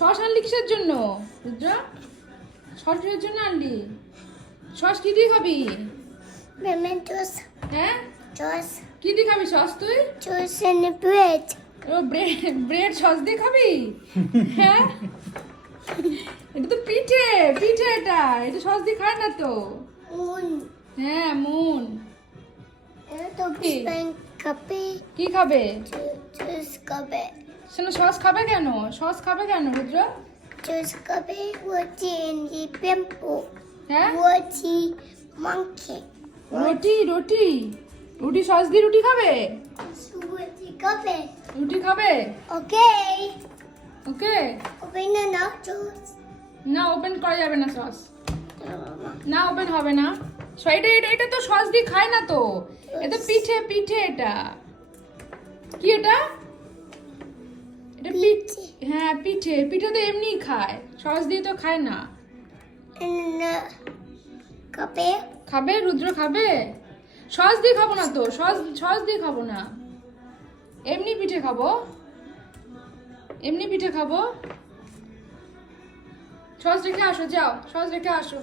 Sauce আনলি কিসের জন্য রুদ্র? সসের জন্য আনলি? সস কি দিয়ে খাবি? Mementos. হ্যাঁ Juice. কি দিয়ে খাবি সস তুই? Juice and bread. ও ব্রেড সস দিয়ে খাবি? হ্যাঁ এটা তো পিঠে পিঠে, এটা সস দিয়ে খায় না তো। Moon. হ্যাঁ মুন। Ito bispang kape. কি খাবে? Juice kape. শোনো সস খাবে কেন? সস খাবে কেন রুদ্র? Juice kape. Roti and the pimple. হ্যাঁ Roti monkey. রুটি রুটি রুটি সস দিয়ে রুটি খাবে? Roti kape. রুটি খাবে? Okay. Okay Open the nachos. না ওপেন করা যাবে না সস, না ওপেন হবে না। এটা এটা এটা তো সস দিয়ে খায় না তো, এটা পিঠে পিঠে। এটা কি? এটা এটা পিঠে। হ্যাঁ পিঠে, পিঠে তো এমনিই খায়, সস দিয়ে তো খায় না। And kape. খাবে রুদ্র খাবে? সস দিয়ে খাবো না তো, সস সস দিয়ে খাবো না, এমনি পিঠে খাবো, এমনি পিঠে খাবো। সস রেখে আসো, যাও সস রেখে আসো।